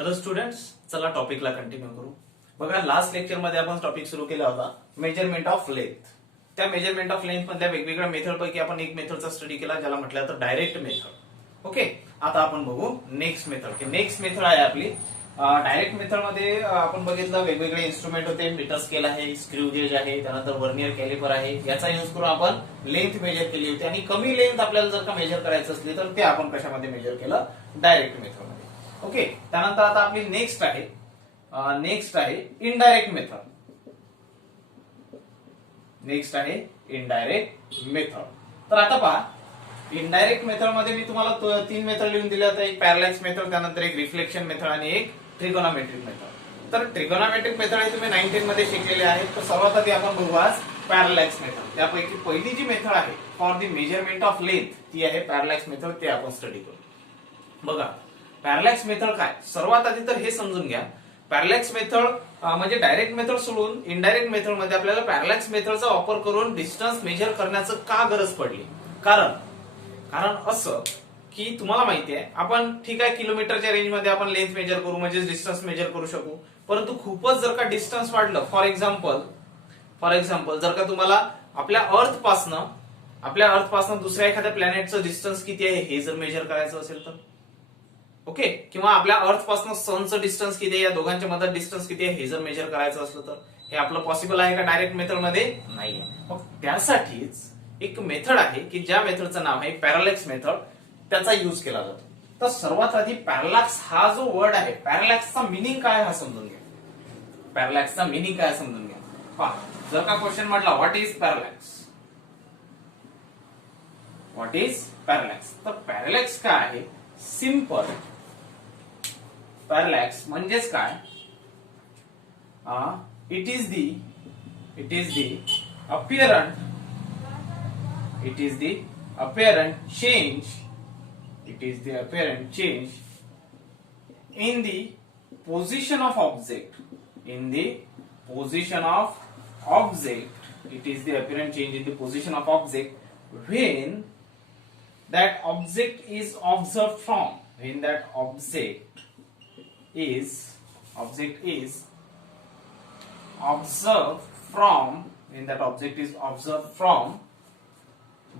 Hello students, चला टॉपिकला continue करू. बघा, लास्ट लेक्चर मध्ये आपण टॉपिक सुरू केला होता मेजरमेंट ऑफ लेंथ. त्या मेजरमेंट ऑफ लेंथ मधल्या वेगवेगळ्या मेथड पैकी आपण एक मेथडचा स्टडी केला ज्याला म्हटलं तर डायरेक्ट मेथड. ओके, आता आपण बघू नेक्स्ट मेथड. नेक्स्ट मेथड आहे आपली डायरेक्ट मेथड मध्ये आपण बघितलं वेगवेगळे इन्स्ट्रुमेंट होते. मीटर स्केल आहे, स्क्रू गेज आहे, त्यानंतर वर्नियर कॅलिपर आहे. याचा यूज करून आपण लेंथ मेजर केली होती आणि कमी लेंथ आपल्याला जर का मेजर करायचं असली तर ते आपण कशामध्ये मेजर केलं? डायरेक्ट मेथड मध्ये. ओके, त्यानंतर आता आपली नेक्स्ट आहे इनडायरेक्ट मेथड. नेक्स्ट आहे इनडायरेक्ट मेथड. तर आता पहा, इनडायरेक्ट मेथड मध्ये मी तुम्हाला तीन मेथड लिहून दिले होते. एक पॅरलॅक्स मेथड, त्यानंतर एक रिफ्लेक्शन मेथड आणि एक ट्रिगोनोमेट्रिक मेथड. तर ट्रिगोनोमेट्रिक मेथड हे तुम्ही 19 मध्ये शिकलेले आहेत. तर सर्वात आधी आपण बघू आज पॅरलॅक्स मेथड. त्यापैकी पहिली जी मेथड आहे for the measurement of length ती आहे पॅरलॅक्स मेथड. ते आपण स्टडी करू. बघा, पॅरलॅक्स मेथड काय? सर्वात आधी तर हे समजून घ्या, पॅरलॅक्स मेथड म्हणजे डायरेक्ट मेथड सोडून इनडायरेक्ट मेथड मध्ये आपल्याला पॅरलॅक्स मेथडचा वापर करून डिस्टन्स मेजर करण्याचं का गरज पडली? कारण असं की तुम्हाला माहिती आहे, आपण ठीक आहे किलोमीटरच्या रेंज मध्ये आपण लेंथ मेजर करू म्हणजे डिस्टन्स मेजर करू शकू. परंतु खूपच जर का डिस्टन्स वाढलं, फॉर एक्झाम्पल जर का तुम्हाला आपल्या अर्थ पासनं दुसऱ्या एखाद्या प्लॅनेटचं डिस्टन्स किती आहे हे जर मेजर करायचं असेल तर, ओके, किंवा आपल्या अर्थ पासून सनचं डिस्टन्स किती आहे, या दोघांच्या मध्ये डिस्टन्स किती आहे हे जर मेजर करायचं असलं तर हे आपलं पॉसिबल आहे का डायरेक्ट मेथड मध्ये? नाही. मग त्यासाठीच एक मेथड आहे की ज्या मेथडचं नाव आहे पॅरलॅक्स मेथड. त्याचा यूज केला जातो. तर सर्वात आधी पॅरलॅक्स हा जो वर्ड आहे, पॅरलॅक्सचा मिनिंग काय हा समजून घ्या. पॅरलॅक्सचा मिनिंग काय समजून घ्या. पहा, जर का क्वेश्चन म्हटला व्हॉट इज पॅरलॅक्स, तर पॅरलॅक्स काय आहे? सिंपल. पॅरलॅक्स म्हणजेच काय? It is the apparent change in the position of object. It is the apparent change in the position of object when that object is observed from. When that object is observed from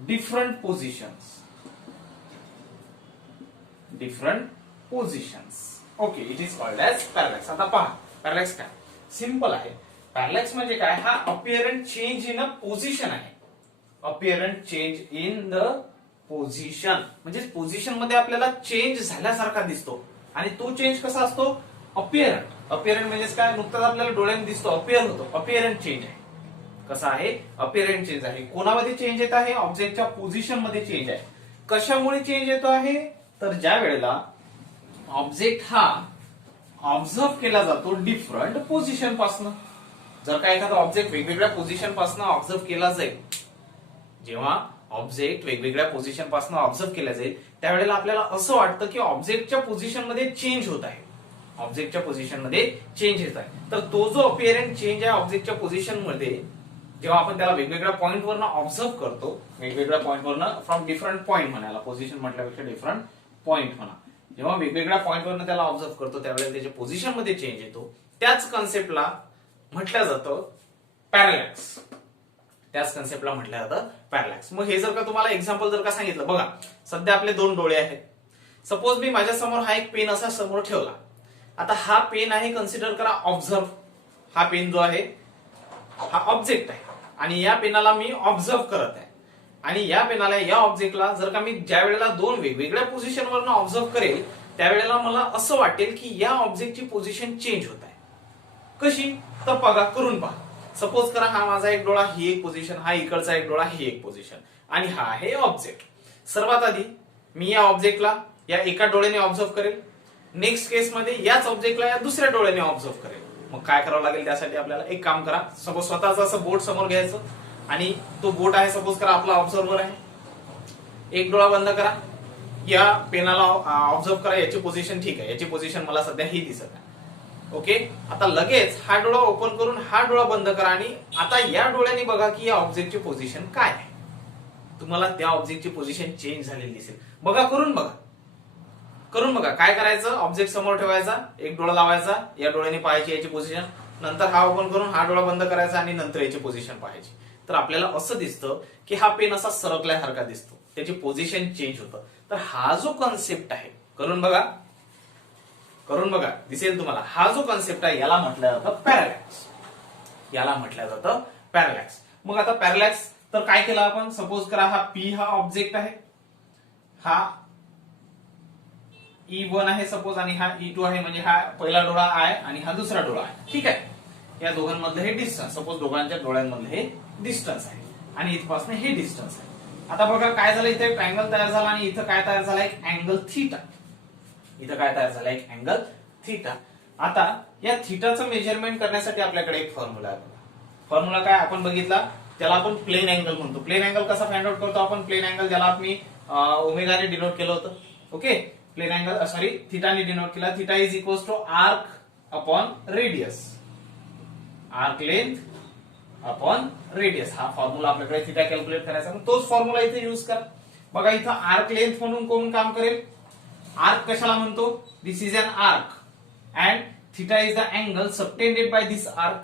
different positions. Okay, it is called as parallax. आता पहा, parallax काय? Simple आहे. Parallax म्हणजे काय? हा अपीअरंट change in a position आहे. अपीअरंट change in the position म्हणजे position मध्ये आपल्याला चेंज झाल्यासारखा दिसतो. आणि तो चेंज कसा असतो? अपीअरंट म्हणजे काय? नुकताच आपल्याला डोळ्याने दिसतो, अपीअर होतो. अपीअरंट चेंज आहे. कसा आहे? अपीअरंट चेंज आहे. कोणामध्ये चेंज येत आहे? ऑब्जेक्टच्या पोझिशन मध्ये चेंज आहे. कशामुळे चेंज येतो आहे? तर ज्या वेळेला ऑब्जेक्ट हा ऑब्झर्व केला जातो डिफरंट पोझिशन पासून. जर का एखादा ऑब्जेक्ट वेगवेगळ्या पोझिशन पासून ऑब्झर्व केला जाईल, जेव्हा ऑब्जेक्ट वेगवेगळ्या पोझिशन पासून ऑब्झर्व केला जाईल त्यावेळेला आपल्याला असं वाटतं की ऑब्जेक्टच्या पोझिशन मध्ये चेंज होत आहे. तर तो जो अपीअरंट चेंज आहे ऑब्जेक्टच्या पोझिशन मध्ये, जेव्हा आपण त्याला वेगवेगळ्या पॉइंट वरनं ऑब्झर्व करतो, वेगवेगळ्या पॉइंट वरनं फ्रॉम डिफरंट पॉइंट म्हणायला, पोझिशन म्हटल्यापेक्षा डिफरंट पॉइंट म्हणा, जेव्हा वेगवेगळ्या पॉइंट वरनं त्याला ऑब्झर्व करतो त्यावेळेला त्याच्या पोझिशन मध्ये चेंज येतो. त्याच कन्सेप्टला म्हटलं जातं पॅरलॅक्स. मग हे जर का तुम्हाला एक्झाम्पल जर का सांगितलं, बघा सध्या आपले दोन डोळे आहेत. सपोज मी माझ्या समोर हा एक पेन असा समोर ठेवला. आता हा पेन आहे, कन्सिडर करा ऑब्झर्व. हा पेन जो आहे हा ऑब्जेक्ट आहे आणि या पेनाला मी ऑब्झर्व करत आहे. आणि या पेनाला, या ऑब्जेक्टला जर का मी ज्या वेळेला दोन वेगवेगळ्या पोझिशनवरून ऑब्झर्व करेल त्यावेळेला मला असं वाटेल की या ऑब्जेक्टची पोझिशन चेंज होत आहे. कशी? तर बघा, करून पहा. सपोज करा हा माझा एक डोळा, ही एक पोझिशन, हा इकडचा एक डोळा, ही एक पोझिशन आणि हा आहे ऑब्जेक्ट. सर्वात आधी मी या ऑब्जेक्टला या एका डोळ्याने ऑब्झर्व करेल. नेक्स्ट केस मध्ये याच ऑब्जेक्टला या दुसऱ्या डोळ्याने ऑब्झर्व करेल. मग काय करावं लागेल त्यासाठी? आपल्याला एक काम करा. सपोज स्वतःचं असं बोट समोर घ्यायचं आणि तो बोट आहे सपोज करा आपला ऑब्झर्वर आहे. एक डोळा बंद करा, या पेनाला ऑब्झर्व करा. याची पोझिशन ठीक आहे, याची पोझिशन मला सध्या ही दिसत आहे. ओके, आता लगेच हा डोळा ओपन करून हा डोळा बंद करा आणि आता या डोळ्याने बघा की या ऑब्जेक्टची पोझिशन काय आहे. तुम्हाला त्या ऑब्जेक्टची पोझिशन चेंज झालेली दिसेल. बघा, करून बघा. करून बघा. काय करायचं, ऑब्जेक्ट समोर ठेवायचा, एक डोळा लावायचा, या डोळ्याने पाहायची याची पोझिशन, नंतर हा ओपन करून हा डोळा बंद करायचा आणि नंतर याची पोझिशन पाहायची. तर आपल्याला असं दिसतं की हा पेन असा सरकल्यासारखा दिसतो, त्याची पोझिशन चेंज होतं. तर हा जो कॉन्सेप्ट आहे, करून बघा, करून बघा, दिसेल तुम्हाला. हा जो कॉन्सेप्ट आहे याला म्हटलं जातं पॅरालॅक्स, याला म्हटलं जातं पॅरालॅक्स. मग आता पॅरालॅक्स तर काय केलं आपण, सपोज करा हा पी हा ऑब्जेक्ट आहे, हा E1 आहे सपोज, आणि हा E2 आहे, म्हणजे हा पहिला डोळा आहे आणि हा दुसरा डोळा आहे. ठीक आहे, या दोघांमधलं हे डिस्टन्स, सपोज दोघांच्या डोळ्यांमधलं हे डिस्टन्स आहे आणि इथपासून हे डिस्टन्स आहे. आता बघा काय झालं, इथे एक अँगल तयार झाला आणि इथं काय तयार झाला, एक अँगल थीटा. इथं काय तयार झाला, एक अँगल थीटा. आता या थीटाचं मेजरमेंट करण्यासाठी आपल्याकडे एक फॉर्म्युला आहे. फॉर्म्युला काय आपण बघितला, त्याला आपण प्लेन अँगल म्हणतो. प्लेन अँगल कसा फाइंड आउट करतो आपण, प्लेन अँगल ज्याला मी ओमेगाने डिनोट केलं होतं. ओके, प्लेन अँगल सॉरी थीटाने डिनोट केला. Theta is equals to arc upon radius, arc length upon radius. हा फॉर्म्युला आपल्याकडे थीटा कॅल्क्युलेट करायचा, तोच फॉर्म्युला इथे युज करा. बघा इथं आर्क लेंथ म्हणून कोण काम करेल, आर्क कशाला म्हणतो, this is an arc and theta is the angle subtended by this arc.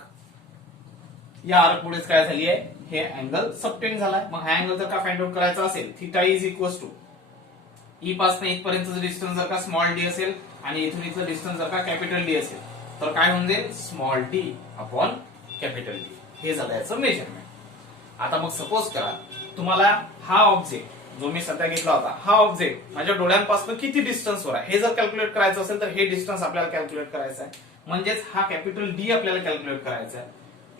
या आर्क पुढेच काय झाली आहे, हे अँगल सबटेंड झालाय. मग हा अँगल जर का फाइंड आउट करायचा असेल, theta is equals to E पासून इथपर्यंतचं डिस्टन्स जर का स्मॉल डी असेल आणि इथून इथलं डिस्टन्स जर का कॅपिटल डी असेल, तर काय होऊन जाईल, small D upon capital D. हे झालं याचं मेजरमेंट. आता मग सपोज करा तुम्हाला हा ऑब्जेक्ट जो मी सध्या घेतला होता, हा ऑब्जेक्ट माझ्या डोळ्यांपासून किती डिस्टन्सवर आहे हे जर कॅल्क्युलेट करायचं असेल, तर हे डिस्टन्स आपल्याला कॅल्क्युलेट करायचं आहे. म्हणजेच हा कॅपिटल डी आपल्याला कॅल्क्युलेट करायचा आहे.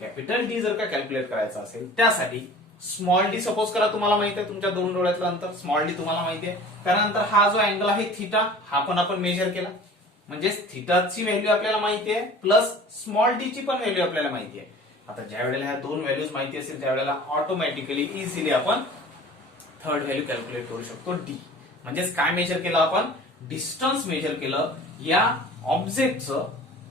कॅपिटल डी जर का कॅल्क्युलेट करायचा असेल, त्यासाठी स्मॉल डी सपोज करा तुम्हाला माहिती आहे, तुमच्या दोन डोळ्यातलं अंतर स्मॉल डी तुम्हाला माहिती आहे. त्यानंतर हा जो अँगल आहे थीटा, हा पण आपण मेजर केला. म्हणजे थीटाची व्हॅल्यू आपल्याला माहिती आहे प्लस स्मॉल डी ची पण व्हॅल्यू आपल्याला माहिती आहे. आता ज्या वेळेला ह्या दोन व्हॅल्यूज माहिती असेल, त्यावेळेला ऑटोमॅटिकली इझिली आपण थर्ड व्हॅल्यू कॅल्क्युलेट करू शकतो, डी. म्हणजेच काय मेजर केलं आपण, डिस्टन्स मेजर केलं या ऑब्जेक्टचं,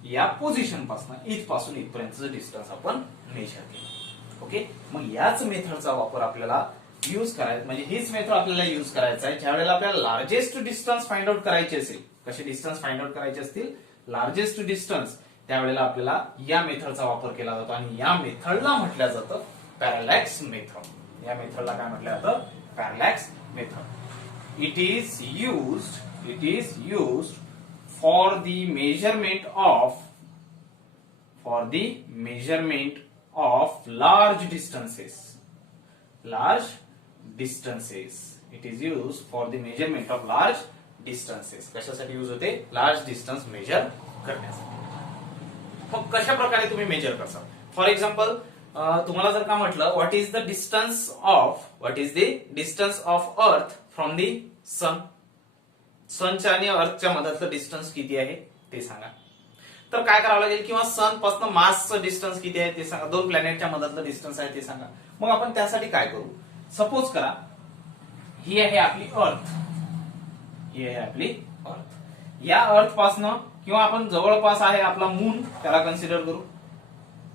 या पोझिशन पासून इथपासून इथपर्यंतचं डिस्टन्स आपण मेजर केलं. ओके, मग याच मेथडचा वापर आपल्याला यूज करायचा, म्हणजे हीच मेथड आपल्याला यूज करायचा आहे ज्यावेळेला आपल्याला लार्जेस्ट डिस्टन्स फाइंड आउट करायचे असेल. कसे डिस्टन्स फाइंड आउट करायचे असतील, लार्जेस्ट डिस्टन्स, त्यावेळेला आपल्याला या मेथडचा वापर केला जातो आणि या मेथडला म्हटलं जातं पॅरालॅक्स मेथड. या मेथडला काय म्हटलं जातं, parallax method. It is used for the measurement of large distances. It is used for the measurement of large distances. कशासाठी यूज होते, लार्ज डिस्टन्स मेजर करण्यासाठी. मग कशा प्रकारे तुम्ही मेजर करता, फॉर एक्झाम्पल तुम्हाला जर का म्हटलं what is the distance of earth from the sun, सनच्या आणि अर्थच्या मधातलं डिस्टन्स किती आहे ते सांगा. तर काय करावं लागेल, किंवा सन पासून मार्सचं डिस्टन्स किती आहे ते सांगा, दोन प्लॅनेटच्या मधातलं डिस्टन्स आहे ते सांगा. मग आपण त्यासाठी काय करू, सपोज करा ही आहे आपली अर्थ, ही आहे आपली अर्थ. या अर्थ पासनं किंवा आपण जवळपास आहे आपला मून, त्याला कन्सिडर करू,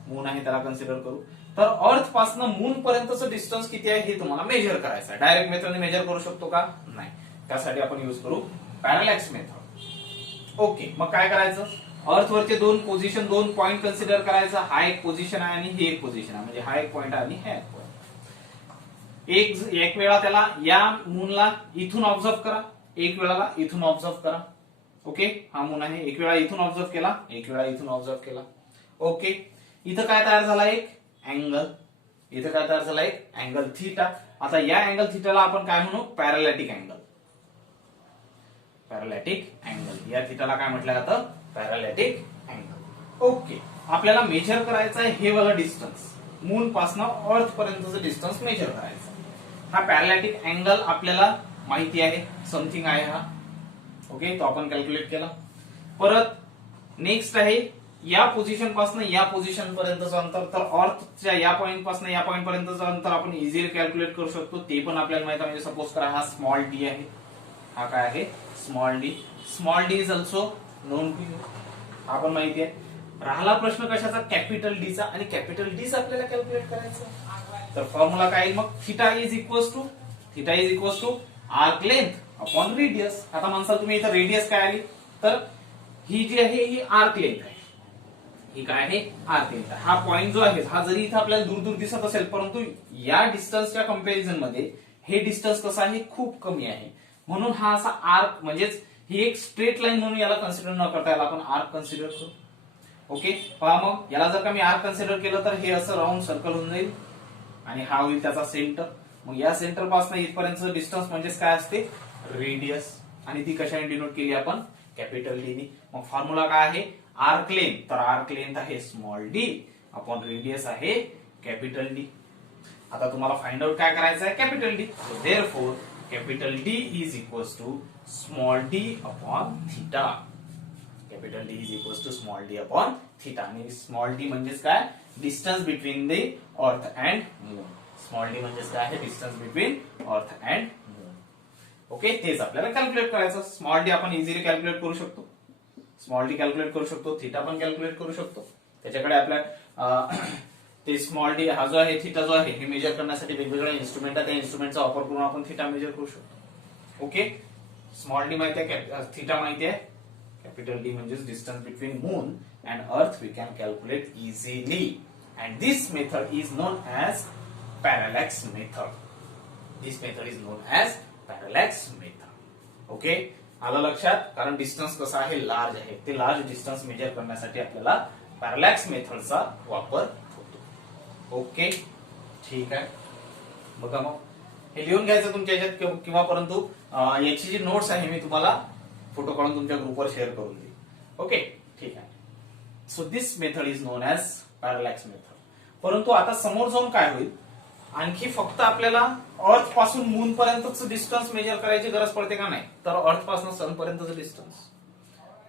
मून आहे त्याला कन्सिडर करू. तर अर्थ पासनं मून पर्यंतचं डिस्टन्स किती आहे हे तुम्हाला मेजर करायचं आहे. डायरेक्ट मेथडने मेजर करू शकतो का, नाही. त्यासाठी आपण यूज करू पॅरालॅक्स मेथड. ओके, मग काय करायचं, अर्थ वरचे दोन पोझिशन, दोन पॉइंट कन्सिडर करायचा. हा एक पोझिशन आहे आणि ही एक पोझिशन आहे, म्हणजे हा एक पॉइंट आहे आणि हा एक पॉइंट. एक वेळा त्याला या मूनला इथून ऑब्झर्व करा, एक वेळाला इथून ऑब्झर्व करा. ओके, हा मून आहे, एक वेळा इथून ऑब्झर्व केला, एक वेळा इथून ऑब्झर्व केला. ओके, इथं काय तयार झाला, एक अँगल. इथं काय तयार झाला, एक अँगल थीटा. आता या अँगल थीटाला आपण काय म्हणू, पॅरालॅटिक अँगल. पॅरालॅटिक अँगल, या थीटाला काय म्हटलं जातं, पॅरालॅटिक अँगल. ओके, आपल्याला मेजर करायचं आहे हे वाला डिस्टन्स, मून पासून अर्थ पर्यंतचं डिस्टन्स मेजर करायचं. हा पॅरालॅटिक अँगल आपल्याला माहिती आहे, समथिंग आहे हा. ओके, तो आपण कॅल्क्युलेट केला. परत नेक्स्ट आहे या पोझिशन पासून या पोझिशन पर्यंतचं अंतर. तर अर्थच्या या पॉइंट पासून या पॉइंट पर्यंतचं अंतर आपण इझिली कॅल्क्युलेट करू शकतो, ते पण आपल्याला माहिती आहे. म्हणजे सपोज करा हा स्मॉल डी आहे, हा काय आहे, small D. Small D is also known to you, आपण माहिती आहे. राहिला प्रश्न कशाचा, कॅपिटल डी चा, आणि कॅपिटल डी चा आपल्याला कॅल्क्युलेट करायचं. तर फॉर्म्युला काय, मग theta is equals to arc length upon radius. आता म्हणसाल तुम्ही इथं रेडियस काय आली, तर ही जी आहे ही आर्क लेंथ आहे. ही काय आहे, आर्क लेंथ. हा पॉइंट जो आहे हा जरी इथं आपल्याला दूर दूर दिसत असेल, परंतु या डिस्टन्सच्या कंपॅरिझन मध्ये हे डिस्टन्स कसं आहे, खूप कमी आहे. म्हणून हा असा आर्क, म्हणजेच ही एक स्ट्रेट लाईन म्हणून याला कन्सिडर न करता याला आपण आर्क कन्सिडर करू. ओके, पहा मग याला जर का मी आर्क कन्सिडर केलं तर हे असं राऊंड सर्कल होऊन जाईल आणि हा होईल त्याचा सेंटर. मग या सेंटर पासून इथपर्यंतचं डिस्टन्स म्हणजेच काय असते, रेडियस. आणि ती कशाने डिनोट केली आपण, कॅपिटल डी ने. मग फॉर्म्युला काय आहे, आर्क लेंथ, तर आर्क लेंथ आहे स्मॉल डी अपॉन रेडियस आहे कॅपिटल डी. आता तुम्हाला फाइंड आउट काय करायचं आहे, capital D. So therefore capital D is equals to small D upon theta. Capital D is equals to small D upon theta. आणि small D म्हणजेच काय, distance between the earth and moon. Small D म्हणजेच काय आहे, distance between earth and moon. Okay, तेच आपल्याला calculate करायचं. Small D आपण इझिली कॅल्क्युलेट करू शकतो. स्मॉल डी कॅल्क्युलेट करू शकतो, थीटा पण कॅल्क्युलेट करू शकतो. त्याच्याकडे आपल्या ते स्मॉल डी हा जो आहे, थीटा जो आहे, हे मेजर करण्यासाठी वेगवेगळे इन्स्ट्रुमेंट आहे. त्या इन्स्ट्रुमेंटचा वापर करून आपण थीटा मेजर करू शकतो. ओके, स्मॉल डी माहिती आहे, थीटा माहिती आहे. कॅपिटल डी म्हणजेच distance between moon and earth we can calculate easily. And this method is known as parallax method. This method is known as parallax method. Okay, आलं लक्षात. कारण distance कसं आहे, लार्ज आहे. ते लार्ज डिस्टन्स मेजर करण्यासाठी आपल्याला पॅरालॅक्स मेथडचा वापर होतो. ओके, ठीक आहे. बघा मग हे लिहून घ्यायचं तुमच्या याच्यात किंवा परंतु याची जी नोट्स आहे मी तुम्हाला फोटो काढून तुमच्या ग्रुपवर शेअर करून देईल. ओके, ठीक आहे. So this method is known as parallax method. परंतु आता समोर जाऊन काय होईल, आणखी फक्त आपल्याला अर्थ पासून मून पर्यंतच डिस्टन्स मेजर करायची गरज पडते का, नाही तर अर्थ पासून सन पर्यंतच डिस्टन्स.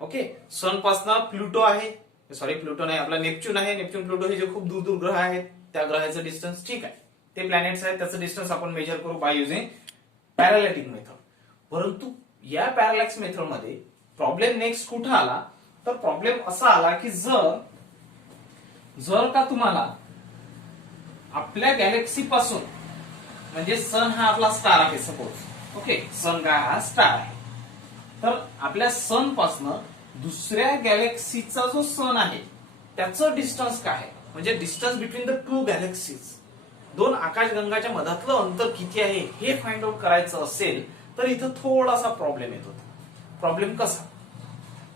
ओके, सन पासून प्लुटो आहे, सॉरी प्लुटो नाही, आपला नेपच्यून आहे. नेपच्यून प्लुटो हे जे खूप दूर दूर ग्रह आहेत त्या ग्रहाचं डिस्टन्स, ठीक आहे, ते प्लॅनेट्स आहेत, त्याचं डिस्टन्स आपण मेजर करू बाय युझिंग पॅरालॅटिक मेथड. परंतु या पॅरालॅक्स मेथड मध्ये प्रॉब्लेम नेक्स्ट कुठं आला, तर प्रॉब्लेम असा आला की जर का तुम्हाला आपल्या गॅलेक्सी पासून, म्हणजे सन हा आपला स्टार आहे सपोज. ओके, सन काय हा स्टार आहे, तर आपल्या सन पासून दुसऱ्या गॅलेक्सीचा जो सन आहे त्याचं डिस्टन्स काय आहे, म्हणजे distance between the two galaxies, दोन आकाशगंगाच्या मधातलं अंतर किती आहे हे फाइंड आउट करायचं असेल तर इथं थोडासा प्रॉब्लेम येतो. प्रॉब्लेम कसा,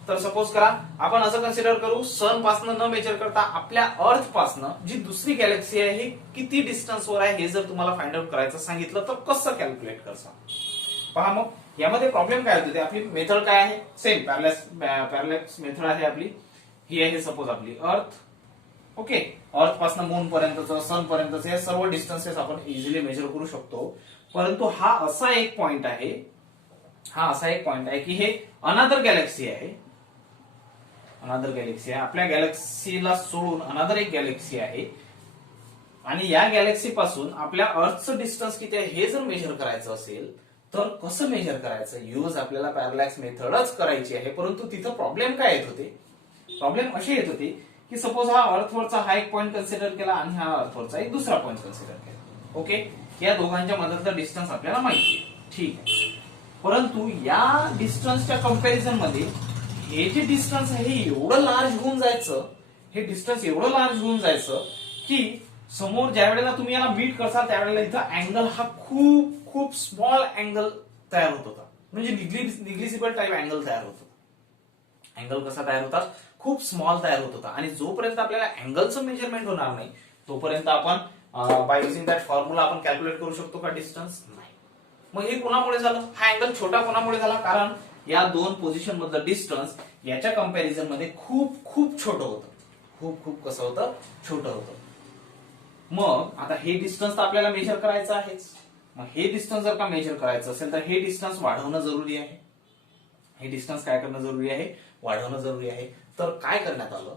तर सपोज करा आपण असं कन्सिडर करू, सन पासनं न मेजर करता आपल्या अर्थ पासनं जी दुसरी गॅलेक्सी आहे ही किती डिस्टन्सवर आहे हे जर तुम्हाला फाइंड आउट करायचं सांगितलं तर कसं कॅल्क्युलेट करसा. पहा मग यामध्ये प्रॉब्लेम काय होते, आपली मेथड काय आहे, सेम पॅरालॅक्स मेथड आहे आपली. ही आहे सपोज आपली अर्थ. ओके, अर्थ पासून मून पर्यंतचं, सन पर्यंतचं हे सर्व डिस्टन्सेस आपण इझिली मेजर करू शकतो. परंतु हा असा एक पॉइंट आहे, की हे अनदर गॅलेक्सी आहे. आपल्या गॅलेक्सीला सोडून अनदर एक गॅलेक्सी आहे आणि या गॅलेक्सी पासून आपल्या अर्थचं डिस्टन्स किती आहे हे जर मेजर करायचं असेल तर कसं मेजर करायचं, यूज आपल्याला पॅरालॅक्स मेथडच करायची आहे. परंतु तिथं प्रॉब्लेम काय येत होते, प्रॉब्लेम असे येत होते की सपोज हा अर्थवरचा हा एक पॉइंट कन्सिडर केला आणि हा अर्थवरचा एक दुसरा पॉइंट कन्सिडर केला. ओके, या दोघांच्या मधला डिस्टन्स आपल्याला माहिती आहे, ठीक आहे. परंतु या डिस्टन्सच्या कंपॅरिझन मध्ये हे जे डिस्टन्स आहे हे एवढं लार्ज होऊन जायचं, की समोर ज्या वेळेला तुम्ही याला मीट करसाल त्यावेळेला इथं अँगल हा खूप खूप स्मॉल अँगल तयार होत होता, म्हणजे निग्लिजिबल टाइप अँगल तयार होत होता. अँगल कसा तयार होता, खूप स्मॉल तयार होत होता. आणि जोपर्यंत आपल्याला अँगलचं मेजरमेंट होणार नाही तोपर्यंत आपण बाय युझिंग दॅट फॉर्म्युला आपण कॅल्क्युलेट करू शकतो का डिस्टन्स, नाही. मग हे कोणामुळे झालं, हा अँगल छोटा कोणामुळे झाला, कारण या दोन पोझिशन मधलं डिस्टन्स याच्या कंपॅरिझन मध्ये खूप खूप छोटं होतं, खूप कसं होतं, छोटं होतं. मग आता हे डिस्टन्स तर आपल्याला मेजर करायचं आहेच. मग हे डिस्टन्स जर का मेजर करायचं असेल तर हे डिस्टन्स वाढवणं जरुरी आहे. हे डिस्टन्स काय करणं जरुरी आहे, वाढवणं जरुरी आहे. तर काय करण्यात आलं,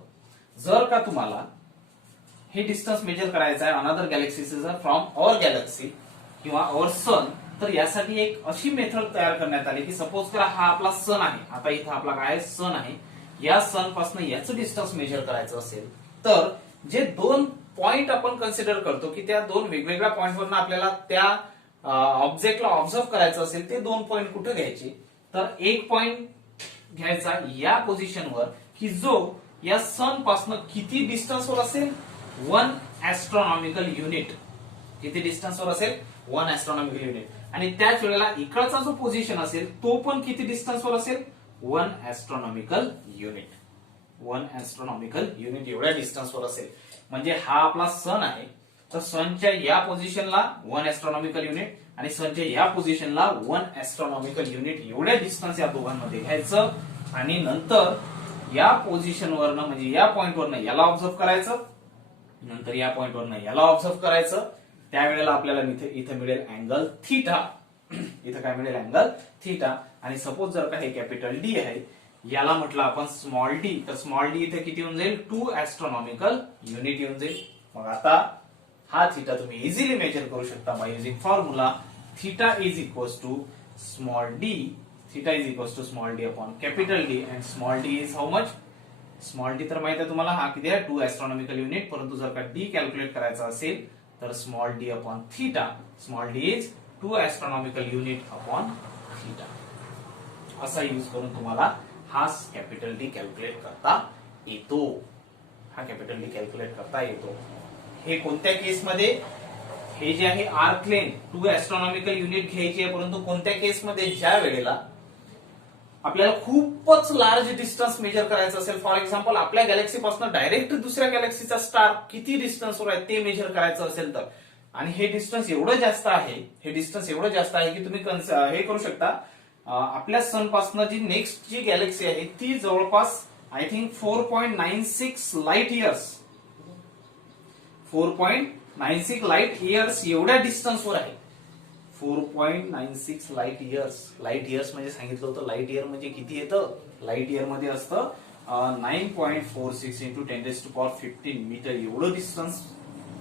जर का तुम्हाला हे डिस्टन्स मेजर करायचं आहे अनदर गॅलेक्सीचं फ्रॉम अवर गॅलेक्सी किंवा अवर सन, तर यासाठी एक अशी मेथड तयार करण्यात आली की सपोज करा हा आपला सन आहे, आता इथं आपला काय सन आहे, या सन पासून याचं डिस्टन्स मेजर करायचं असेल तर जे दोन पॉइंट आपण कन्सिडर करतो की त्या दोन वेगवेगळ्या पॉइंटवरून आपल्याला त्या ऑब्जेक्टला ऑब्झर्व करायचं असेल ते 2 पॉइंट कुठे घ्यायचे, तर एक पॉइंट घ्यायचा या पोझिशनवर की जो या सन पासून किती डिस्टन्सवर असेल, 1 ऍस्ट्रॉनॉमिकल युनिट. किती डिस्टन्सवर असेल, 1 ऍस्ट्रॉनॉमिकल युनिट. आणि त्याच वेळेला इकडचा जो पोझिशन असेल तो पण किती डिस्टन्सवर असेल, 1 ऍस्ट्रॉनॉमिकल युनिट. 1 ऍस्ट्रॉनॉमिकल युनिट एवढ्या डिस्टन्सवर असेल. म्हणजे हा आपला सन आहे, तर सनच्या या पोझिशनला 1 ऍस्ट्रॉनॉमिकल युनिट आणि सनच्या या पोझिशनला 1 ऍस्ट्रॉनॉमिकल युनिट एवढ्या डिस्टन्स या दोघांमध्ये घ्यायचं. आणि नंतर या पोझिशनवरनं म्हणजे या पॉइंटवरनं याला ऑब्झर्व करायचं, नंतर या पॉइंटवरनं याला ऑब्झर्व करायचं. त्यावेळेला आपल्याला इथं मिळेल अँगल थिटा. इथं काय मिळेल, अँगल थिटा. आणि सपोज जर का हे कॅपिटल डी आहे, याला म्हटलं आपण स्मॉल डी, तर स्मॉल डी इथे किती येऊन जाईल, 2 ऍस्ट्रॉनॉमिकल युनिट येऊन जाईल. मग आता हा थिटा तुम्ही इझिली मेजर करू शकता by using formula theta is equals to small D. Theta is equals to small D upon capital D. And small D is how much, small D तर माहिती आहे तुम्हाला हा किती आहे, 2 ऍस्ट्रॉनॉमिकल युनिट. परंतु जर का डी कॅल्क्युलेट करायचा असेल तर small D upon theta. Small D is 2 astronomical unit upon theta. असा यूज करून तुम्हाला हा कॅपिटल डी कॅल्क्युलेट करता येतो. हा कॅपिटल डी कॅल्क्युलेट करता येतो. हे कोणत्या केसमध्ये, हे जे आहे आर्क लेंथ 2 ऍस्ट्रॉनॉमिकल युनिट घ्यायची आहे. परंतु कोणत्या केसमध्ये, ज्या वेळेला आपल्याला खूपच लार्ज डिस्टन्स मेजर करायचं असेल. फॉर एक्झाम्पल आपल्या गॅलेक्सी पासून डायरेक्ट दुसऱ्या गॅलेक्सीचा स्टार किती डिस्टन्सवर आहे ते मेजर करायचं असेल तर, आणि हे डिस्टन्स एवढं जास्त आहे, हे डिस्टन्स एवढं जास्त आहे की तुम्ही हे करू शकता, आपल्या सन पासून जी नेक्स्ट जी गॅलेक्सी आहे ती जवळपास I think 4.96 light years, 4.96 light years एवढ्या डिस्टन्सवर आहे. 4.96 लाईट इयर्स. लाईट इयर्स म्हणजे सांगितलं होतं, लाईट इयर म्हणजे किती येतं, लाईट इयर मध्ये असतं 9.46 इंटू 10⁻15 मीटर. एवढं डिस्टन्स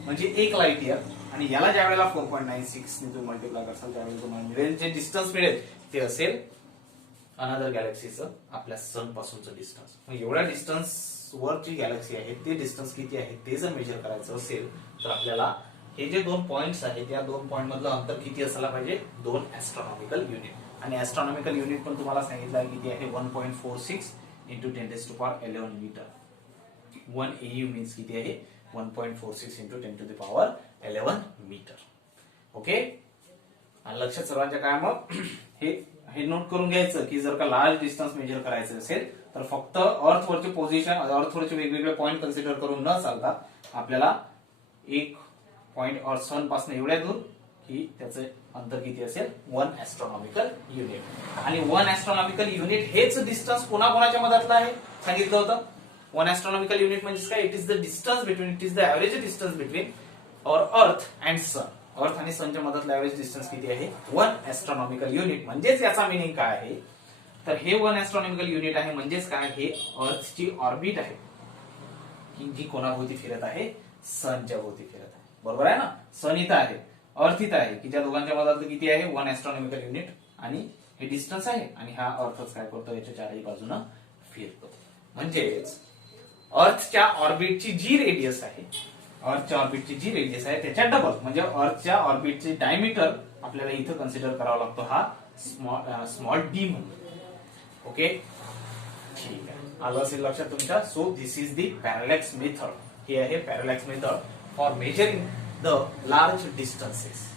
म्हणजे एक लाईट इयर. आणि याला ज्या वेळेला 4.96 ने तुम्ही मल्टिप्लाय करसाल त्यावेळेला तुम्हाला मिळेल जे डिस्टन्स मिळेल ते असेल अनदर गॅलेक्सीचं आपल्या सन पासूनचं डिस्टन्स. मग एवढ्या डिस्टन्स वर जी गॅलेक्सी आहे ते डिस्टन्स किती आहे ते जर मेजर करायचं असेल तर आपल्याला हे जे 2 पॉइंट्स आहेत या 2 पॉइंट मधलं अंतर किती असायला पाहिजे, 2 ऍस्ट्रॉनॉमिकल युनिट. आणि ऍस्ट्रॉनॉमिकल युनिट पण तुम्हाला सांगितलं आहे किती आहे, 1.46 इंटू 10⁻11 मीटर. 1 AU मीन्स किती आहे, 1.46 इंटू 10⁻11 मीटर. ओके, आणि लक्षात सर्वांच्या काय, मग हे नोट करून घ्यायचं की जर का लार्ज डिस्टन्स मेजर करायचं असेल तर फक्त अर्थवरचे पोझिशन, अर्थवरचे वेगवेगळे पॉइंट कन्सिडर करून न चालता आपल्याला एक पॉइंट और सन पासून एवढ्या दूर की त्याचं अंतर किती असेल, 1 ऍस्ट्रॉनॉमिकल युनिट. आणि 1 ऍस्ट्रॉनॉमिकल युनिट हेच डिस्टन्स कोणाकोणाच्या मधातलं आहे सांगितलं होतं. 1 ऍस्ट्रॉनॉमिकल युनिट म्हणजे काय, it is the distance between, it is the average distance between our earth and sun. Earth आणि सनच्या मधातलं ऍव्हरेज डिस्टन्स किती आहे, 1 ऍस्ट्रॉनॉमिकल युनिट. म्हणजेच याचा मिनिंग काय आहे, तर हे 1 ऍस्ट्रॉनॉमिकल युनिट आहे म्हणजेच काय, हे अर्थची ऑर्बिट आहे की जी कोणाभोवती फिरत आहे, सनच्या भोवती फिरत आहे. बरोबर आहे ना. सन इथं आहे, अर्थ इथं आहे की ज्या दोघांच्या मधातलं किती आहे, 1 ऍस्ट्रॉनॉमिकल युनिट. आणि हे डिस्टन्स आहे आणि हा अर्थच काय करतो, याच्या चारही बाजूनं फिरतो. म्हणजेच अर्थच्या ऑर्बिटची जी रेडियस आहे, अर्थच्या ऑर्बिटची जी रेडियस आहे त्याच्या डबल, म्हणजे अर्थच्या ऑर्बिटचे डायमीटर आपल्याला इथं कन्सिडर करावा लागतो हा स्मॉल डी म्हणून. ओके, ठीक आहे, आलं असेल लक्षात तुमच्या. So this is the parallax method. हे आहे parallax method for measuring the large distances.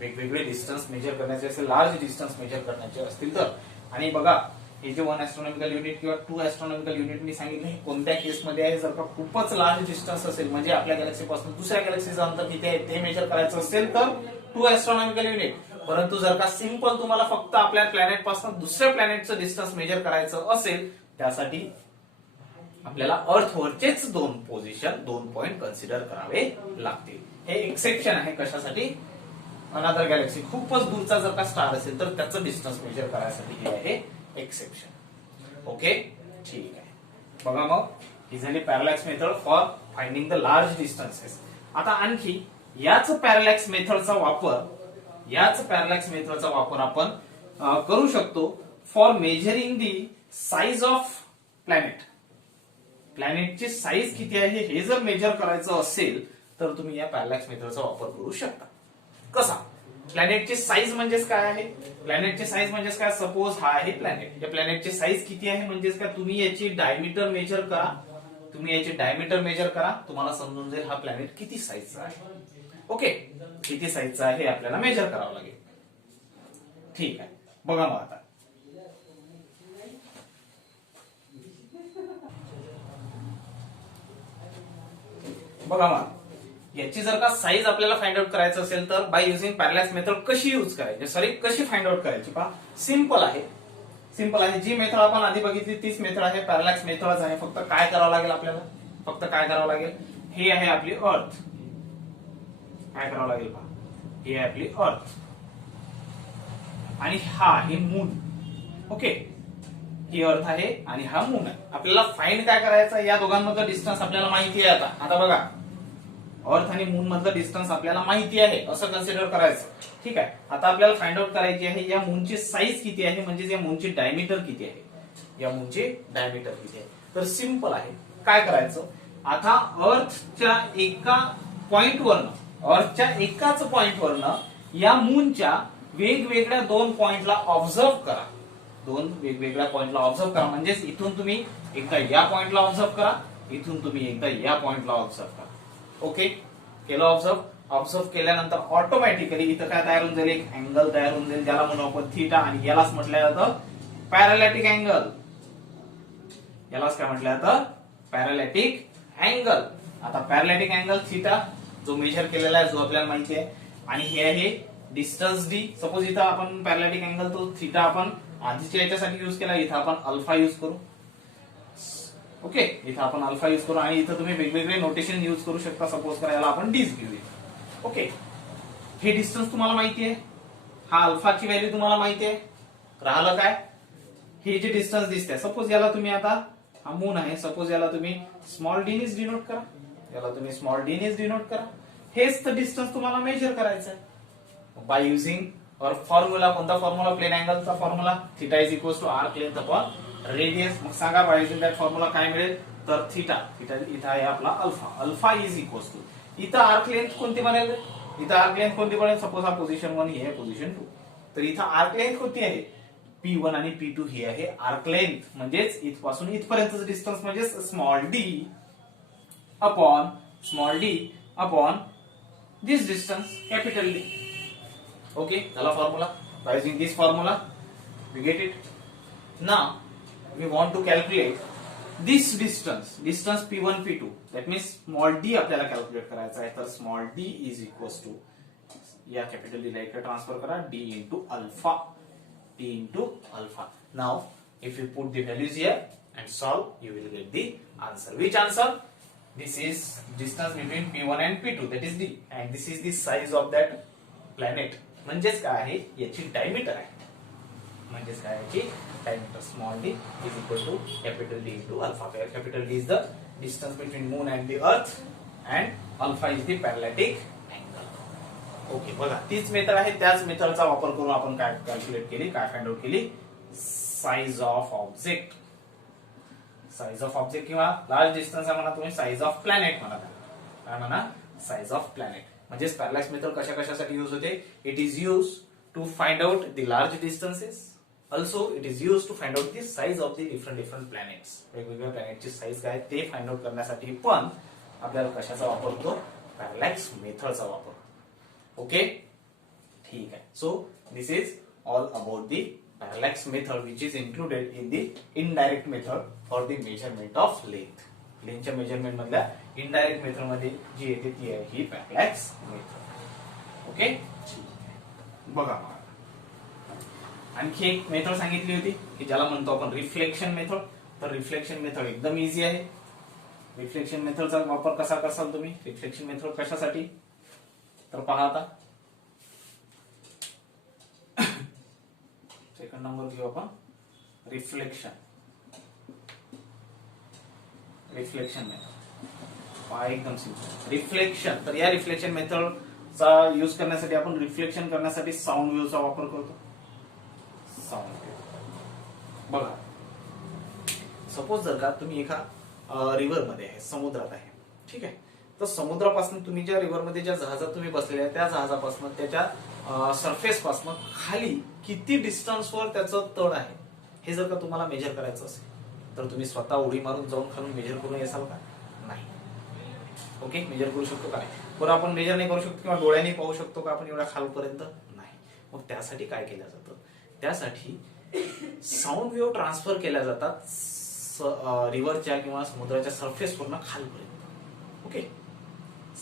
वेगवेगळे डिस्टन्स मेजर करण्याचे असेल, लार्ज डिस्टन्स मेजर करण्याचे असतील तर. आणि बघा हे जे 1 ऍस्ट्रॉनॉमिकल युनिट किंवा 2 ऍस्ट्रॉनॉमिकल युनिट मी सांगितलं हे कोणत्या केसमध्ये आहे, जर का खूपच लार्ज डिस्टन्स असेल म्हणजे आपल्या गॅलेक्सी पासून दुसऱ्या गॅलेक्सीचं अंतर किती आहे ते मेजर करायचं असेल तर 2 ऍस्ट्रॉनॉमिकल युनिट. परंतु जर का सिंपल तुम्हाला फक्त आपल्या प्लॅनेट पासून दुसऱ्या प्लॅनेटचं डिस्टन्स मेजर करायचं असेल त्यासाठी आपल्याला अर्थवरचेच 2 पोझिशन, 2 पॉइंट कन्सिडर करावे लागतील. हे एक्सेप्शन आहे कशासाठी, अनदर गॅलेक्सी खूपच दूरचा जर का स्टार असेल तर त्याचं डिस्टन्स मेजर करायसाठी हे आहे एक्सेप्शन. ओके, ठीक आहे. बघा मग ही झाली parallax method for finding the large distances. आता आणखी याच पॅरलॅक्स मेथडचा वापर आपण करू शकतो for measuring the size of planet. प्लॅनेटची साईज किती आहे हे जर मेजर करायचं असेल तर तुम्ही या पॅरलॅक्स मेथडचा वापर करू शकता. कसा, प्लॅनेटची साईज म्हणजेच काय आहे? प्लॅनेटची साईज म्हणजेच काय? सपोज हा आहे प्लॅनेट, या प्लॅनेटची साईज किती आहे म्हणजेच काय? तुम्ही याची डायमीटर मेजर करा, तुम्ही याची डायमीटर मेजर करा, तुम्हाला समजून जाईल हा प्लॅनेट किती साईजचा आहे. ओके, किती साईजचा आहे हे आपल्याला मेजर करावं लागेल. ठीक आहे, बघा मग आता बघा मग याची जर का साईज आपल्याला फाइंड आउट करायचं असेल तर बाय युजिंग पॅरलॅक्स मेथड कशी यूज करायची, सॉरी कशी फाइंड आउट करायची पहा. सिंपल आहे, सिंपल आहे. जी मेथड आपण आधी बघितली तीच मेथड आहे, पॅरलॅक्स मेथडच आहे. फक्त काय करावं लागेल आपल्याला, फक्त काय करावं लागेल, हे आहे आपली अर्थ, काय करावं लागेल पहा, ही आहे आपली अर्थ आणि हा आहे मून. ओके, ही अर्थ आहे आणि हा मून आहे. आपल्याला फाइंड काय करायचं, या दोघांमधलं डिस्टन्स आपल्याला माहिती आहे. आता बघा, अर्थ आणि मून मधलं डिस्टन्स आपल्याला माहिती आहे असं कन्सिडर करायचं. ठीक आहे, आता आपल्याला फाइंड आउट करायची आहे या मूनची साईज किती आहे, म्हणजे या मूनची डायमीटर किती आहे, या मूनची डायमीटर किती आहे. तर सिंपल आहे, काय करायचं, आता अर्थच्या एका पॉइंटवरनं, अर्थच्या एकाच पॉइंटवरनं या मूनच्या वेगवेगळ्या दोन पॉइंटला ऑब्झर्व करा, दोन वेगवेगळ्या पॉइंटला ऑब्झर्व करा. म्हणजेच इथून तुम्ही एकदा या पॉइंटला ऑब्झर्व करा, इथून तुम्ही एकदा या पॉइंटला ऑब्झर्व करा. ओके, केलं ऑब्झर्व. ऑब्झर्व केल्यानंतर ऑटोमॅटिकली इथं काय तयार होऊन जाईल, एक अँगल तयार होऊन जाईल, ज्याला म्हणू आपण थीटा, आणि यालाच म्हटलं जातं पॅरालॅटिक अँगल. यालाच काय म्हटलं जातं, पॅरालॅटिक अँगल. आता पॅरालॅटिक अँगल थीटा जो मेजर केलेला आहे, जो आपल्याला माहिती आहे, आणि हे आहे डिस्टन्स डी. सपोज इथं आपण पॅरालॅटिक अँगल तो थीटा आपण आधीच्या याच्यासाठी युज केला, इथं आपण अल्फा युज करू. ओके, इथं आपण अल्फा युज करू आणि इथं तुम्ही वेगवेगळे नोटेशन युज करू शकता. सपोज करायला आपण डीज घेऊया. ओके, हे डिस्टन्स तुम्हाला माहिती आहे, हा अल्फाची व्हॅल्यू तुम्हाला माहिती आहे. राहिलं काय, हे जे डिस्टन्स दिसते, सपोज याला तुम्ही आता, हा मून आहे, सपोज याला तुम्ही स्मॉल डी नीच डिनोट करा, याला तुम्ही स्मॉल डी नीच डिनोट करा. हेच तर डिस्टन्स तुम्हाला मेजर करायचं आहे बाय युझिंग और फॉर्म्युला. कोणता फॉर्म्युला, प्लेन अँगलचा formula, theta is equal to arc length upon radius. मग सांगा बाय युझिंग दॅट फॉर्म्युला काय मिळेल, तर थीटा, थीटा इथं आहे आपला alpha, alpha is equal to, इथं आर्क लेंथ कोणती बनेल, इथं आर्क लेंथ कोणती बनेल, सपोज हा पोझिशन 1 ही आहे पोझिशन 2, तर इथं आर्क लेंथ कोणती आहे, P1 आणि P2 ही आहे आर्क लेंथ. म्हणजेच इथपासून इथपर्यंतचं डिस्टन्स म्हणजे small D upon this distance capital D. Okay, झाला formula. By using this formula we get it. Now we want to calculate this distance P1 P2, that means small D आपल्याला calculate करायचा आहे. तर small D is equal to, या capital D ला इकडे transfer करा, D into alpha, d into alpha. Now, if you put the values here and solve, you will get the answer. Which answer? This is distance between P1 and P2, that is d, and this is the size of that planet. म्हणजेच काय आहे, याची diameter आहे. म्हणजेच काय आहे, diameter small d is equal to capital D into alpha. Where capital D is the distance between moon and the earth, and alpha is the parallatic angle. Okay, बघा तीच मेथड आहे, त्याच मेथडचा वापर करून आपण काय कॅल्क्युलेट केली, काय फाइंड आउट केली, size of object. Size of object किंवा लार्ज डिस्टन्स आहे म्हणा तुम्ही, साइज ऑफ प्लॅनेट म्हणा, काय म्हणा, साइज ऑफ प्लॅनेट. म्हणजे पॅरलॅक्स मेथड कशा कशासाठी यूज होते, it is use to find out the large distances, also it is use to find out the size of the different planets. वेगवेगळ्या प्लॅनेटची size काय ते फाइंड आउट करण्यासाठी पण आपल्याला कशाचा वापर होतो, पॅरलॅक्स मेथडचा वापर. ओके, ठीक आहे. So this is all about the parallax method which is included in the indirect method for the measurement of length. लेंथच्या मेजरमेंट मधल्या इनडायरेक्ट मेथड मध्ये जी येते ती आहे ही पॅरलॅक्स मेथड. ओके, बघा आणखी एक मेथड सांगितली होती की ज्याला म्हणतो आपण रिफ्लेक्शन मेथड. तर रिफ्लेक्शन मेथड एकदम इझी आहे. रिफ्लेक्शन मेथडचा वापर कसा करसाल तुम्ही, रिफ्लेक्शन मेथड कशासाठी, तर पहा आता सेकंड नंबर घेऊ आपण, रिफ्लेक्शन मेथड. पहा एकदम सिंपल रिफ्लेक्शन. तर या रिफ्लेक्शन मेथडचा यूज करण्यासाठी आपण रिफ्लेक्शन करण्यासाठी साऊंड वेव्हचा वापर करतो. साऊंड वेव्ह बघा, सपोज जर का तुम्ही एका रिव्हर मध्ये आहे, समुद्रात आहे, ठीक आहे, तर समुद्रापासून तुम्ही ज्या रिव्हर मध्ये ज्या जहाजात तुम्ही बसलेले आहे त्या जहाजापासून त्याच्या सरफेस पासून खाली किती डिस्टन्सवर त्याचं तळ आहे हे जर का तुम्हाला मेजर करायचं असेल तर तुम्ही स्वतः उडी मारून जाऊन खालून मेजर करून येसाल का? नाही. ओके, मेजर करू शकतो का? बरं, आपण मेजर नाही करू शकतो किंवा डोळ्यांनी पाहू शकतो का आपण एवढ्या खालपर्यंत? नाही. मग त्यासाठी काय केलं जातं? त्यासाठी साऊंड वेव्ह ट्रान्सफर केल्या जातात रिव्हरच्या किंवा समुद्राच्या सरफेस वरून खालपर्यंत. ओके,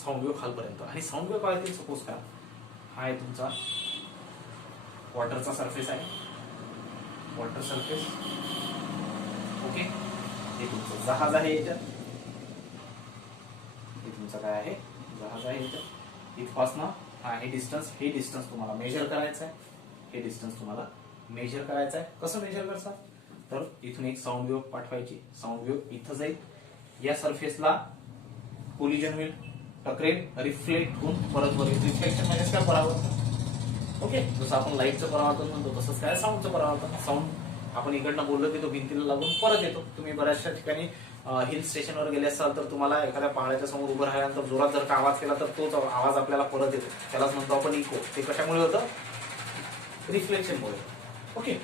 साऊंड वेव्ह खालपर्यंत. आणि साऊंड वेव्ह काय, सपोज का हा आहे तुमचा वॉटरचा सरफेस आहे, वॉटर सरफेस. ओके, हे तुमचं जहाज आहे, याच्यात हे तुमचं काय आहे, जहाज आहे. याच्यात इथपासनं हा हे डिस्टन्स तुम्हाला मेजर करायचं आहे. हे डिस्टन्स तुम्हाला मेजर करायचं आहे. कसं मेजर करता? तर इथून एक साऊंड वेव्ह पाठवायची. साऊंड वेव्ह इथं जाईल, या सरफेसला कोलिजन होईल, टकरेल, रिफ्लेक्ट होऊन परत वर येईल. रिफ्लेक्शन म्हणजे काय? परावर्तन. ओके, जसं आपण लाईटचं परावर्तन म्हणतो तसंच काय साऊंडचं परावर्तन. साऊंड आपण इकडनं बोललो की तो भिंतीला लागून परत येतो. तुम्ही बऱ्याचशा ठिकाणी हिल स्टेशनवर गेले असाल तर तुम्हाला एखाद्या पहाडाच्या समोर उभं राहिल्यानंतर जोरात जर का आवाज केला तर तोच आवाज आपल्याला परत येतो. त्यालाच म्हणतो आपण इको. ते कशामुळे होतं? रिफ्लेक्शनमुळे. ओके,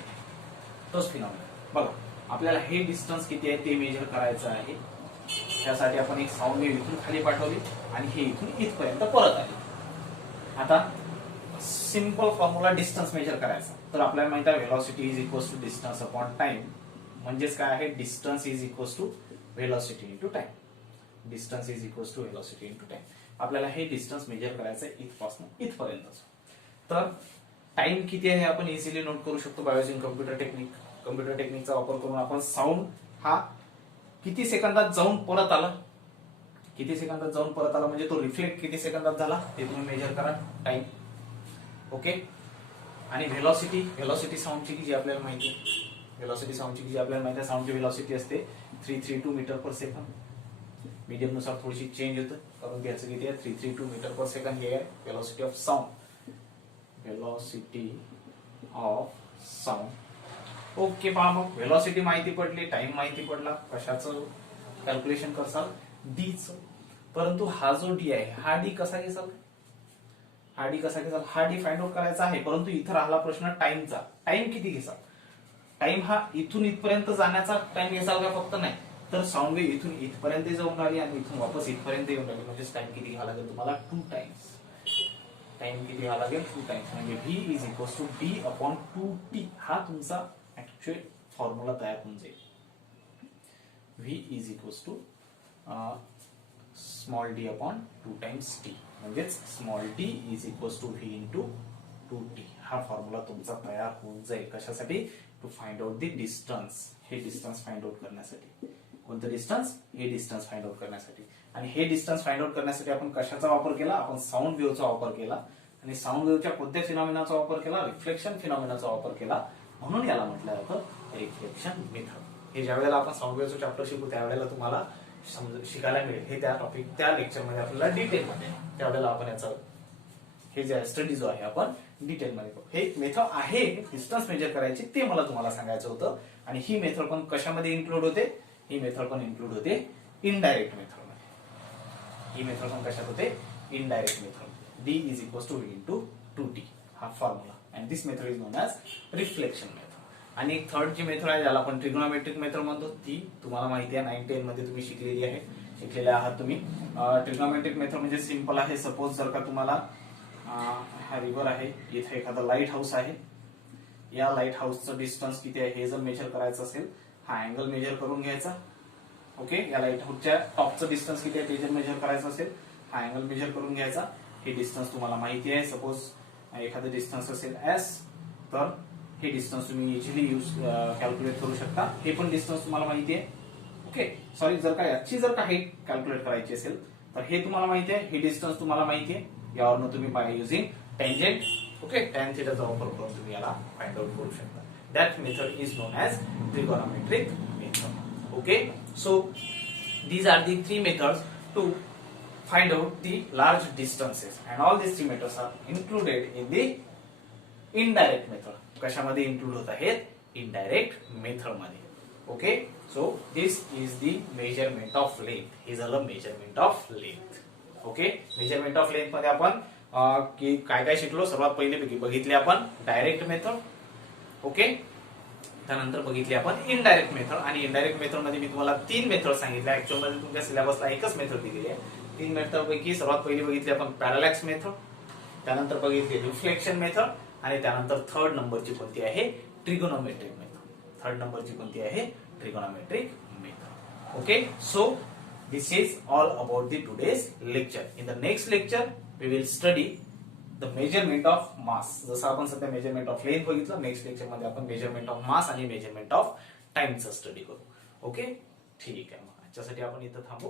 तोच फिनॉमिना. बघा, आपल्याला हे डिस्टन्स किती आहे ते मेजर करायचं आहे. त्यासाठी आपण एक साऊंड वेव्ह इथून खाली पाठवली आणि हे इथून इथपर्यंत परत आले. आता सिंपल फॉर्म्युला डिस्टन्स मेजर करायचा. तर आपल्याला माहिती आहे velocity is equals to distance upon time. म्हणजेच काय आहे? Distance is equals to velocity into time. Distance is equals to velocity into time. आपल्याला हे डिस्टन्स मेजर करायचं आहे इथपासून इथपर्यंत. तर टाइम किती आहे आपण इझिली नोट करू शकतो by using computer technique. Computer टेक्निकचा वापर करून आपण साऊंड हा किती सेकंदात जाऊन परत आला, किती सेकंदात जाऊन परत आला म्हणजे तो रिफ्लेक्ट किती सेकंदात झाला ते तुम्ही मेजर करा, टाइम. ओके, आणि व्हेलॉसिटी साऊंडची जी आपल्याला माहिती आहे, व्हेलॉसिटी साऊंडची जी आपल्याला माहिती आहे, साऊंडची व्हेलॉसिटी असते 332 मीटर पर सेकंड. मीडियम नुसार थोडीशी चेंज होतं, करून घ्यायचं किती आहे? 332 मीटर पर सेकंड हे आहे velocity of sound. Velocity of sound. Okay, पहा मग व्हेलॉसिटी माहिती पडली, टाइम माहिती पडला. कशाचं कॅल्क्युलेशन करसाल? डीचं. परंतु हा जो डी आहे हा डी कसा घेसाल? हा डी फाइंड आउट करायचा आहे. परंतु इथं राहिला प्रश्न टाइमचा. टाइम किती घेसाल? टाइम हा इथून इथपर्यंत जाण्याचा टाइम घेसाल का? फक्त नाही तर साऊंड वेव्ह इथून इथपर्यंत जाऊन राहिली आणि इथून वापस इथपर्यंत येऊन राहिली म्हणजे टाइम किती घ्यावा लागेल तुम्हाला? 2 टाइम्स. टाइम किती घ्यावा लागेल? 2 टाइम्स. म्हणजे v is equals to d upon 2t. हा तुमचा ऍक्च्युअल फॉर्म्युला तयार होऊन जाईल. V is equals to small D upon 2 times t. म्हणजेच small D is equals to V into 2t. हा फॉर्म्युला तुमचा तयार होऊन जाईल. कशासाठी? To find out the distance. हे डिस्टन्स फाइंड आउट करण्यासाठी. कोणतं डिस्टन्स? हे डिस्टन्स फाइंड आउट करण्यासाठी. आणि हे डिस्टन्स फाइंड आउट करण्यासाठी आपण कशाचा वापर केला? आपण साऊंड वेव्हचा वापर केला. आणि साऊंड वेव्हच्या कोणत्या फिनॉमिनाचा वापर केला? रिफ्लेक्शन फिनॉमिनाचा वापर केला. म्हणून याला म्हटलं जातं रिफ्लेक्शन मेथड. हे ज्या वेळेला आपण साऊंड वेव्हचं चॅप्टर शिकू त्यावेळेला तुम्हाला शिकायला मिळेल. हे त्या टॉपिक त्या लेक्चरमध्ये आपल्याला डिटेलमध्ये त्यावेळेला आपण याचा हे जे स्टडी जो आहे आपण डिटेलमध्ये करू. हे मेथड आहे डिस्टन्स मेजर करायची ते मला तुम्हाला सांगायचं होतं. आणि ही मेथड पण कशामध्ये इन्क्लूड होते? ही मेथड पण इन्क्लूड होते इनडायरेक्ट मेथड मध्ये. ही मेथड पण कशात होते? Indirect method. D is equals to V into 2t. हा formula. And this method is known as reflection method. आणि एक थर्ड जी मेथड आहे ज्याला आपण ट्रिग्नोमेट्रिक मेथड म्हणतो ती तुम्हाला माहिती आहे 9-10 मध्ये तुम्ही शिकलेले आहात तुम्ही. ट्रिग्नोमेट्रिक मेथड म्हणजे सिंपल आहे. सपोज जर का तुम्हाला हा रिव्हर आहे, इथे एखादा लाईट हाऊस आहे, या लाईट हाऊसचं डिस्टन्स किती आहे हे जर मेजर करायचं असेल, हा अँगल मेजर करून घ्यायचा. ओके, या लाईट हाऊसच्या टॉपचं डिस्टन्स किती आहे ते जर मेजर करायचं असेल, हा अँगल मेजर करून घ्यायचा. हे डिस्टन्स तुम्हाला माहिती आहे. सपोज एखादं डिस्टन्स असेल एस, तर हे डिस्टन्स तुम्ही इझिली कॅल्क्युलेट करू शकता. हे पण डिस्टन्स तुम्हाला माहिती आहे. ओके, सॉरी, जर का याची जर का हे कॅल्क्युलेट करायची असेल तर हे तुम्हाला माहिती आहे, हे डिस्टन्स तुम्हाला माहिती आहे. यावरनं तुम्ही by using tangent, okay, tan थिटाचा वापर करून तुम्ही याला फाइंड आउट करू शकता. That method is known as trigonometric method. Okay, so these are the 3 methods to find out the large distances, and all these 3 methods are included in the indirect method. कशामध्ये include होत आहेत? Indirect method मध्ये. Okay, so this is the measurement of length. हे झालं measurement of length. Okay, measurement of length मध्ये आपण की काय काय शिकलो. सर्वात पहिले बघितली आपण डायरेक्ट मेथड. ओके, त्यानंतर बघितली आपण इनडायरेक्ट मेथड. आणि इनडायरेक्ट मेथड मध्ये मी तुम्हाला 3 मेथड सांगितल्या. ऍक्च्युअल मध्ये तुमच्या सिलेबसला एकच मेथड दिलेली आहे. 3 मेथड पैकी सर्वात पहिली बघितली आपण पॅरालॅक्स मेथड, त्यानंतर बघितली रिफ्लेक्शन मेथड, आणि त्यानंतर थर्ड नंबरची कोणती आहे, ट्रिगोनोमेट्रिक मेथड. थर्ड नंबरची कोणती आहे, trigonometric method. Okay, so this is all about the today's lecture. In the next lecture we will study the measurement of mass. जसं आपण सध्या मेजरमेंट ऑफ लेंथ बघितलं, नेक्स्ट लेक्चर मध्ये आपण मेजरमेंट ऑफ मास आणि मेजरमेंट ऑफ टाइमचा स्टडी करू. Okay, ठीक आहे. मग आजच्यासाठी आपण इथं थांबू.